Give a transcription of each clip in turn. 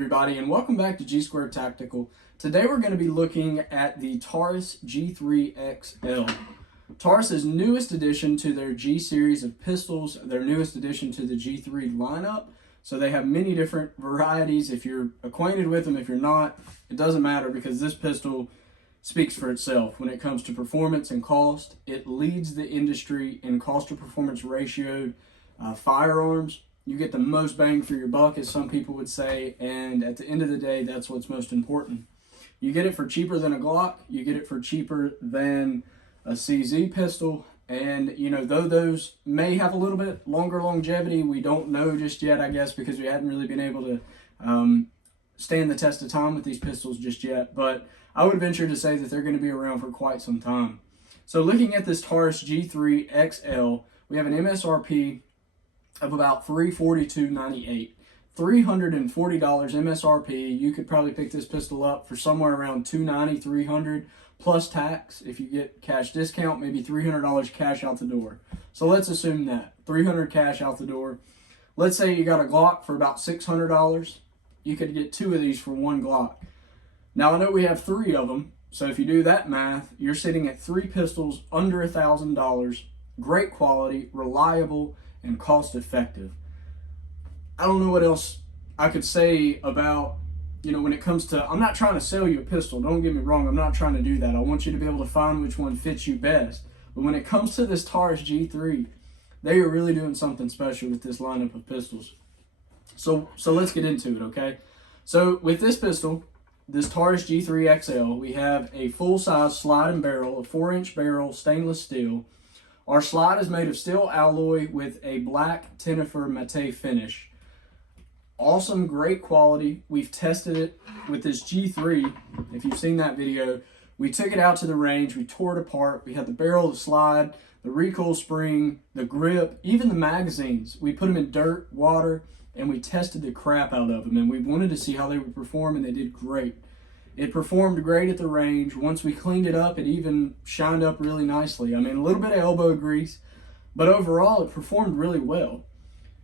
everybody, and welcome back to G3 Tactical. Today we're going to be looking at the Taurus G3xl. Taurus's newest addition to their G series of pistols, their newest addition to the G3 lineup. So they have many different varieties. If you're acquainted with them, if you're not, it doesn't matter because this pistol speaks for itself. When it comes to performance and cost, it leads the industry in cost to performance ratio firearms. You get the most bang for your buck, as some people would say, and at the end of the day, that's what's most important. You get it for cheaper than a Glock, you get it for cheaper than a CZ pistol, and though those may have a little bit longer longevity, we don't know just yet, I guess, because we hadn't really been able to stand the test of time with these pistols just yet, but I would venture to say that they're going to be around for quite some time. So looking at this Taurus G3xl, we have an MSRP of about $342.98. $340 MSRP. You could probably pick this pistol up for somewhere around $290, $300 plus tax. If you get cash discount, maybe $300 cash out the door. So let's assume that $300 cash out the door. Let's say you got a Glock for about $600. You could get two of these for one Glock. Now I know we have three of them, so if you do that math, you're sitting at three pistols under $1,000. Great quality, reliable, and cost effective. I don't know what else I could say about, when it comes to, I'm not trying to sell you a pistol, don't get me wrong, I'm not trying to do that. I want you to be able to find which one fits you best. But when it comes to this Taurus G3, they are really doing something special with this lineup of pistols. So let's get into it, okay? So with this pistol, this Taurus G3xl, we have a full-size slide and barrel, a 4-inch barrel, stainless steel. Our slide is made of steel alloy with a black Tenifer matte finish. Awesome, great quality. We've tested it with this G3. If you've seen that video, we took it out to the range, we tore it apart. We had the barrel, the slide, the recoil spring, the grip, even the magazines. We put them in dirt, water, and we tested the crap out of them. And we wanted to see how they would perform, and they did great. It performed great at the range. Once we cleaned it up, it even shined up really nicely. I mean, a little bit of elbow grease, but overall it performed really well.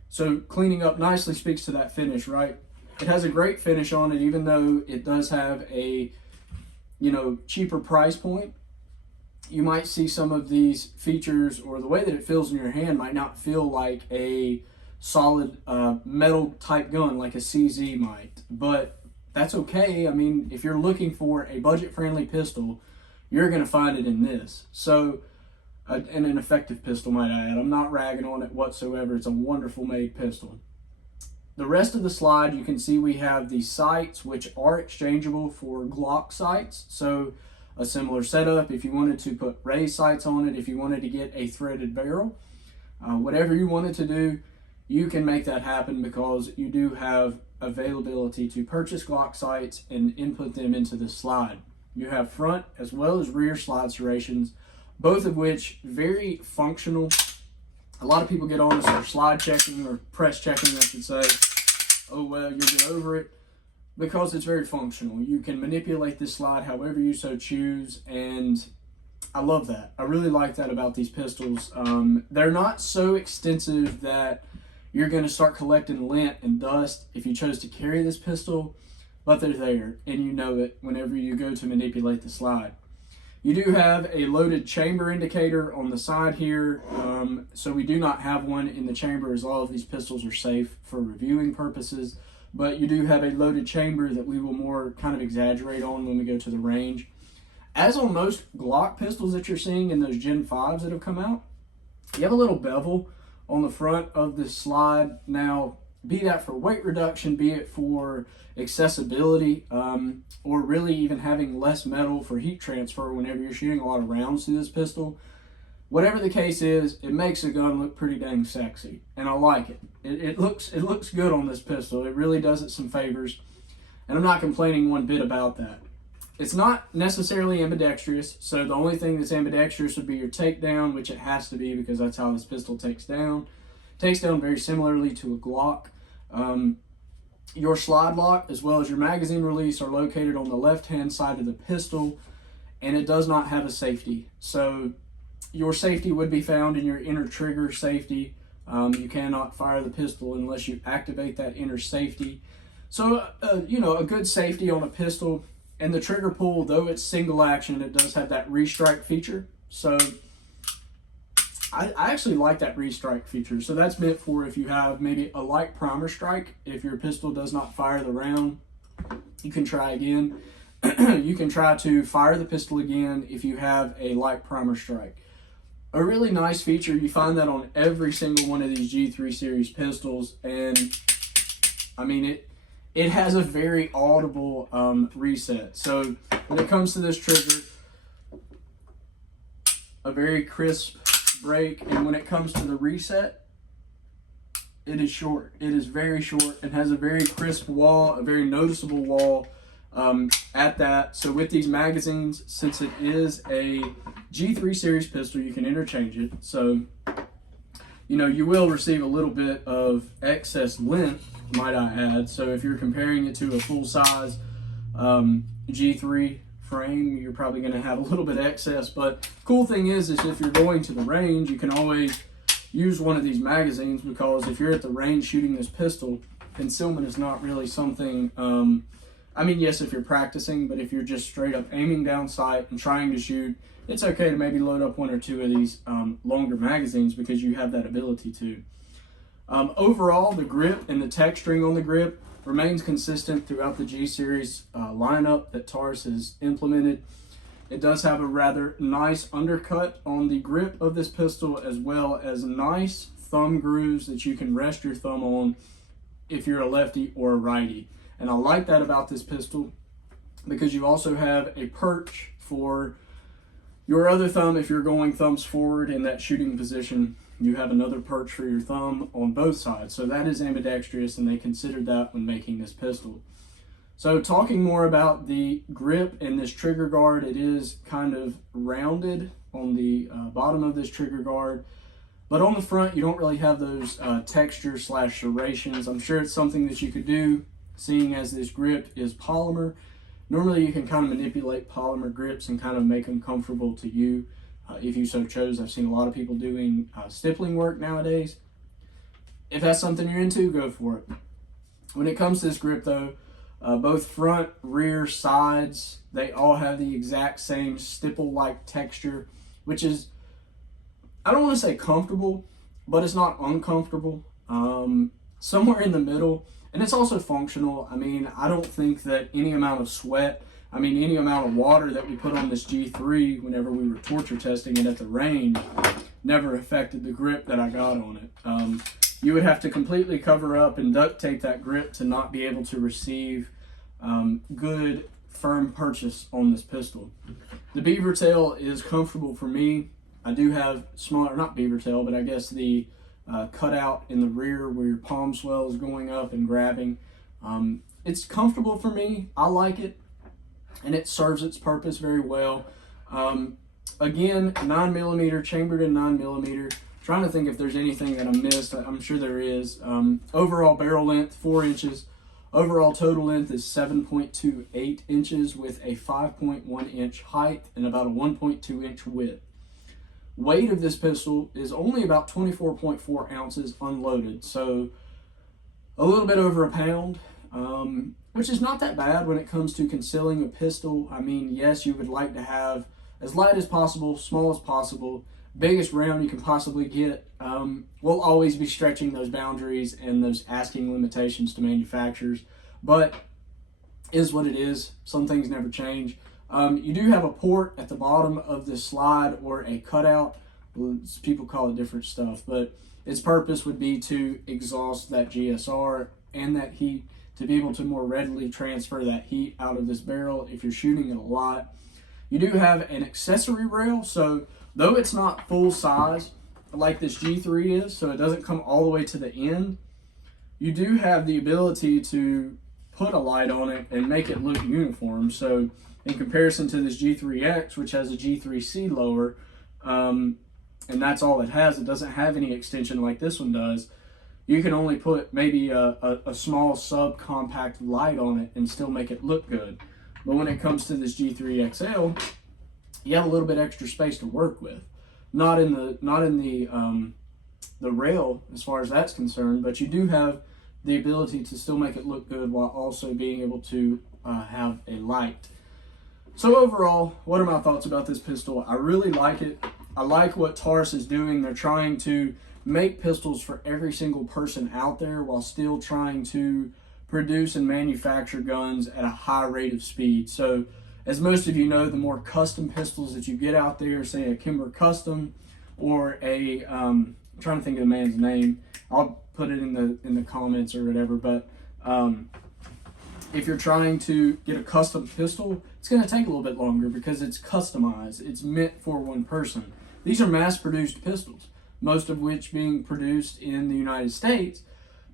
So cleaning up nicely speaks to that finish, right? It has a great finish on it, even though it does have a, cheaper price point. You might see some of these features, or the way that it feels in your hand might not feel like a solid metal type gun like a CZ might, but that's okay. I mean, if you're looking for a budget-friendly pistol, you're going to find it in this. So, and an effective pistol, might I add. I'm not ragging on it whatsoever. It's a wonderful made pistol. The rest of the slide, you can see we have the sights, which are exchangeable for Glock sights. So a similar setup if you wanted to put raised sights on it, if you wanted to get a threaded barrel, whatever you wanted to do, you can make that happen because you do have availability to purchase Glock sights and input them into the slide. You have front as well as rear slide serrations, both of which very functional. A lot of people get on us for slide checking or press checking, I should say. Oh well, you'll get over it because it's very functional. You can manipulate this slide however you so choose, and I love that. I really like that about these pistols. They're not so extensive that you're going to start collecting lint and dust if you chose to carry this pistol, but they're there, and you know it whenever you go to manipulate the slide. You do have a loaded chamber indicator on the side here, so we do not have one in the chamber as all of these pistols are safe for reviewing purposes, but you do have a loaded chamber that we will more kind of exaggerate on when we go to the range. As on most Glock pistols that you're seeing in those Gen 5s that have come out, you have a little bevel on the front of this slide. Now, be that for weight reduction, be it for accessibility, or really even having less metal for heat transfer whenever you're shooting a lot of rounds through this pistol. Whatever the case is, it makes the gun look pretty dang sexy, and I like it. It looks good on this pistol. It really does it some favors, and I'm not complaining one bit about that. It's not necessarily ambidextrous, so the only thing that's ambidextrous would be your takedown, which it has to be because that's how this pistol takes down. Takes down very similarly to a Glock. Your slide lock as well as your magazine release are located on the left-hand side of the pistol, and it does not have a safety. So your safety would be found in your inner trigger safety. You cannot fire the pistol unless you activate that inner safety. So, you know, a good safety on a pistol. And the trigger pull, though it's single action, it does have that restrike feature. So I actually like that restrike feature. So that's meant for if you have maybe a light primer strike. If your pistol does not fire the round, you can try again. You can try to fire the pistol again if you have a light primer strike. A really nice feature, you find that on every single one of these G3 series pistols, and I mean it has a very audible reset. So when it comes to this trigger, a very crisp break, and when it comes to the reset, it is short. It is very short and has a very crisp wall, a very noticeable wall at that. So with these magazines, since it is a G3 series pistol, you can interchange it. So, you know, you will receive a little bit of excess length, might I add. So if you're comparing it to a full-size G3 frame, you're probably going to have a little bit excess. But cool thing is if you're going to the range, you can always use one of these magazines, because if you're at the range shooting this pistol, concealment is not really something, I mean, yes, if you're practicing, but if you're just straight up aiming down sight and trying to shoot, it's okay to maybe load up one or two of these longer magazines, because you have that ability to. Overall, the grip and the texturing on the grip remains consistent throughout the G-Series lineup that Taurus has implemented. It does have a rather nice undercut on the grip of this pistol, as well as nice thumb grooves that you can rest your thumb on if you're a lefty or a righty. And I like that about this pistol, because you also have a perch for your other thumb. If you're going thumbs forward in that shooting position, you have another perch for your thumb on both sides. So that is ambidextrous, and they considered that when making this pistol. So talking more about the grip and this trigger guard, it is kind of rounded on the bottom of this trigger guard. But on the front, you don't really have those texture/serrations. I'm sure it's something that you could do, seeing as this grip is polymer. Normally you can kind of manipulate polymer grips and kind of make them comfortable to you if you so chose. I've seen a lot of people doing stippling work nowadays. If that's something you're into, go for it. When it comes to this grip though, both front, rear, sides, they all have the exact same stipple-like texture, which is, I don't want to say comfortable, but it's not uncomfortable. Somewhere in the middle. And it's also functional. I mean, I don't think that any amount of sweat, I mean, any amount of water that we put on this G3 whenever we were torture testing it at the range never affected the grip that I got on it. You would have to completely cover up and duct tape that grip to not be able to receive good, firm purchase on this pistol. The beaver tail is comfortable for me. I do have smaller, not beaver tail, but I guess the cutout in the rear where your palm swell is going up and grabbing. It's comfortable for me. I like it, and it serves its purpose very well. Again, 9mm, chambered in 9mm. Trying to think if there's anything that I missed. I'm sure there is. Overall barrel length, 4 inches. Overall total length is 7.28 inches with a 5.1 inch height and about a 1.2 inch width. Weight of this pistol is only about 24.4 ounces unloaded, so a little bit over a pound, which is not that bad when it comes to concealing a pistol. I mean, yes, you would like to have as light as possible, small as possible, biggest round you can possibly get. We'll always be stretching those boundaries and those asking limitations to manufacturers, but is what it is. Some things never change. You do have a port at the bottom of this slide, or a cutout. People call it different stuff, but its purpose would be to exhaust that GSR and that heat, to be able to more readily transfer that heat out of this barrel if you're shooting it a lot. You do have an accessory rail, so though it's not full size like this G3 is, so it doesn't come all the way to the end, you do have the ability to put a light on it and make it look uniform. So in comparison to this G3X, which has a G3C lower, and that's all it has, it doesn't have any extension like this one does, you can only put maybe a small subcompact light on it and still make it look good. But when it comes to this G3xl, you have a little bit extra space to work with. Not in the rail as far as that's concerned, but you do have the ability to still make it look good while also being able to have a light. So overall, what are my thoughts about this pistol? I really like it. I like what Taurus is doing. They're trying to make pistols for every single person out there while still trying to produce and manufacture guns at a high rate of speed. So as most of you know, the more custom pistols that you get out there, say a Kimber Custom or a, I'm trying to think of the man's name. I'll put it in the comments or whatever, but if you're trying to get a custom pistol, it's going to take a little bit longer because it's customized. It's meant for one person. These are mass-produced pistols, most of which being produced in the United States,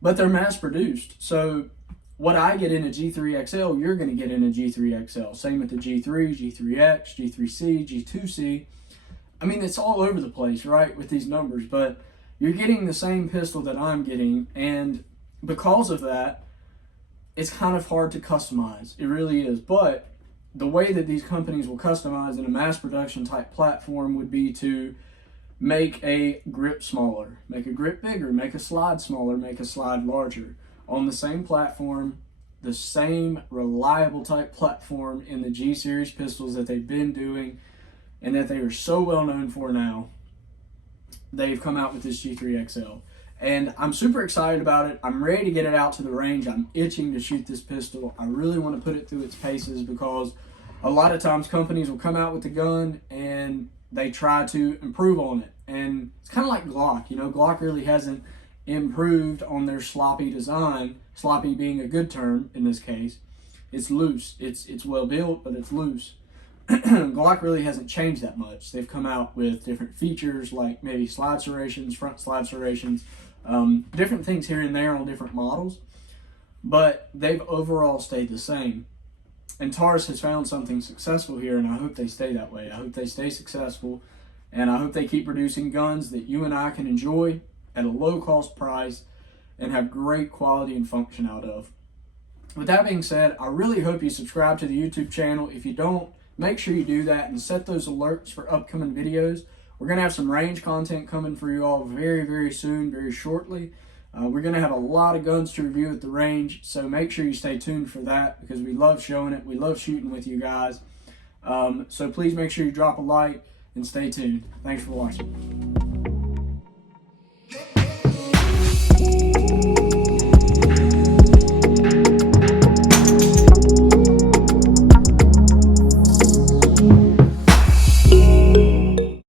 but they're mass-produced. So what I get in a G3xl, you're going to get in a G3xl. Same with the G3, G3X, G3C, G2C. I mean, it's all over the place, right, with these numbers, but you're getting the same pistol that I'm getting, and because of that, it's kind of hard to customize. It really is. But the way that these companies will customize in a mass production type platform would be to make a grip smaller, make a grip bigger, make a slide smaller, make a slide larger. On the same platform, the same reliable type platform in the G series pistols that they've been doing and that they are so well known for now, they've come out with this G3xl. And I'm super excited about it. I'm ready to get it out to the range. I'm itching to shoot this pistol. I really want to put it through its paces because a lot of times companies will come out with the gun and they try to improve on it. And it's kind of like Glock. You know, Glock really hasn't improved on their sloppy design. Sloppy being a good term in this case. It's loose. It's well built, but it's loose. Glock really hasn't changed that much. They've come out with different features like maybe slide serrations, front slide serrations, different things here and there on different models, but they've overall stayed the same. And Taurus has found something successful here, and I hope they stay that way. I hope they stay successful, and I hope they keep producing guns that you and I can enjoy at a low cost price and have great quality and function out of. With that being said, I really hope you subscribe to the YouTube channel. If you don't, make sure you do that and set those alerts for upcoming videos. We're going to have some range content coming for you all very, very soon, very shortly. We're going to have a lot of guns to review at the range, so make sure you stay tuned for that because we love showing it. We love shooting with you guys. So please make sure you drop a like and stay tuned. Thanks for watching.